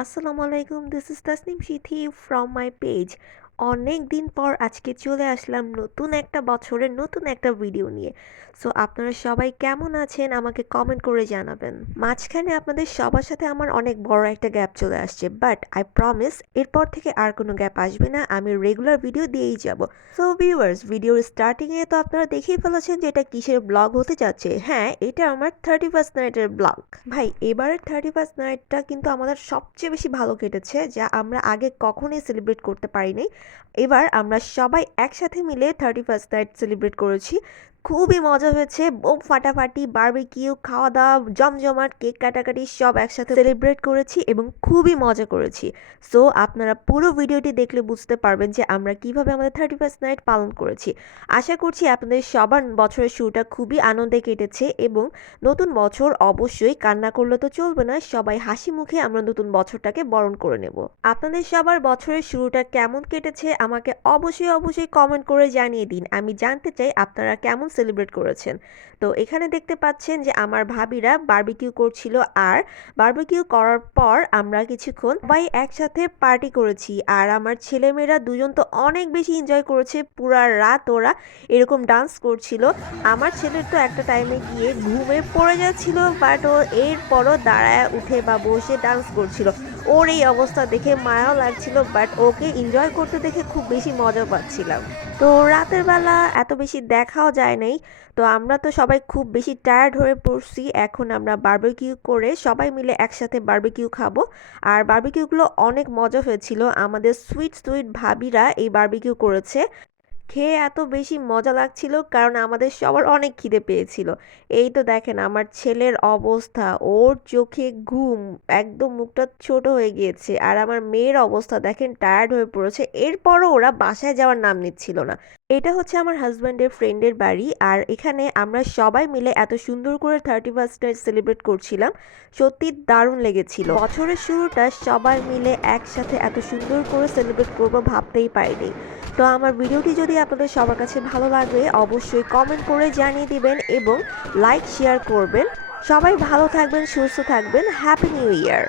আসসালামু আলাইকুম, this is Tasnim Sithi from my page. অনেক দিন পর আজকে চলে আসলাম নতুন একটা বছরের নতুন একটা ভিডিও নিয়ে। সো আপনারা সবাই কেমন আছেন আমাকে কমেন্ট করে জানাবেন। মাঝখানে আপনাদের সবার সাথে আমার অনেক বড় একটা গ্যাপ চলে আসছে, বাট আই প্রমিস এরপর থেকে আর কোনো গ্যাপ আসবে না, আমি রেগুলার ভিডিও দিয়েই যাব। সো ভিউয়ার্স, ভিডিওর স্টার্টিংয়ে তো আপনারা দেখেই ফেলেছেন যে এটা কিসের ব্লগ হতে যাচ্ছে। হ্যাঁ, এটা আমার 31st নাইটের ব্লগ। ভাই, এবারের 31st নাইটটা কিন্তু আমাদের সবচেয়ে বেশি ভালো কেটেছে, যা আমরা আগে কখনোই সেলিব্রেট করতে পারিনি। এবার আমরা সবাই একসাথে মিলে 31st নাইট সেলিব্রেট করেছি। খুবই মজা হয়েছে, বোম ফাটাফাটি, বারবিকিউ, খাওয়া দাওয়া, জমজমাট, কেক কাটাকাটি সব একসাথে সেলিব্রেট করেছি এবং খুবই মজা করেছি। সো আপনারা পুরো ভিডিওটি দেখলে বুঝতে পারবেন যে আমরা কিভাবে আমাদের 31st নাইট পালন করেছি। আশা করছি আপনাদের সবার বছরের শুরুটা খুবই আনন্দে কেটেছে এবং নতুন বছর অবশ্যই কান্না করলে তো চলবে না, সবাই হাসি মুখে আমরা নতুন বছরটাকে বরণ করে নেব। আপনাদের সবার বছরের শুরুটা কেমন কেটেছে আমাকে অবশ্যই কমেন্ট করে জানিয়ে দিন। আমি জানতে চাই আপনারা কেমন সেলিব্রেট করেছেন। তো এখানে দেখতে পাচ্ছেন যে আমার ভাবিরা বারবিকিউ করছিল, আর বারবিকিউ করার পর আমরা কিছুক্ষণ সবাই একসাথে পার্টি করেছি। আর আমার ছেলেমেয়েরা দুজন তো অনেক বেশি এনজয় করেছে, পুরা রাত ওরা এরকম ডান্স করছিল। আমার ছেলের তো একটা টাইমে গিয়ে ঘুমে পড়ে যাচ্ছিল, বাট ও এরপরও দাঁড়ায় উঠে বা বসে ডান্স করছিল। ওর এই অবস্থা দেখে মায়াও লাগছিল, বাট ওকে এনজয় করতে দেখে খুব বেশি মজা পাচ্ছিলাম। তো রাতের বেলা এত বেশি দেখাও যায় নাই, তো আমরা তো সবাই খুব বেশি টায়ার্ড হয়ে পড়ছি। এখন আমরা বারবিকিউ করে সবাই মিলে একসাথে বারবিকিউ খাবো। আর বারবিকিউগুলো অনেক মজা হয়েছিল, আমাদের সুইট সুইট ভাবিরা এই বারবিকিউ করেছে। খেয়ে এত বেশি মজা লাগছিল কারণ আমাদের সবার অনেক খিদে পেয়েছিল। এই তো দেখেন আমার ছেলের অবস্থা, ওর চোখে ঘুম, একদম মুখটা ছোট হয়ে গিয়েছে। আর আমার মেয়ের অবস্থা দেখেন, টায়ার্ড হয়ে পড়েছে। এরপরও ওরা বাসায় যাওয়ার নাম নিচ্ছিল না। এটা হচ্ছে আমার হাজব্যান্ডের ফ্রেন্ডের বাড়ি, আর এখানে আমরা সবাই মিলে এত সুন্দর করে 31st নাইট সেলিব্রেট করছিলাম। সত্যি দারুণ লেগেছিল। বছরের শুরুটা সবাই মিলে একসাথে এত সুন্দর করে সেলিব্রেট করবো ভাবতেই পারিনি। তো আমার ভিডিওটি যদি আপনাদের সবার কাছে ভালো লাগে অবশ্যই কমেন্ট করে জানিয়ে দিবেন এবং লাইক শেয়ার করবেন। সবাই ভালো থাকবেন, সুস্থ থাকবেন। Happy new year.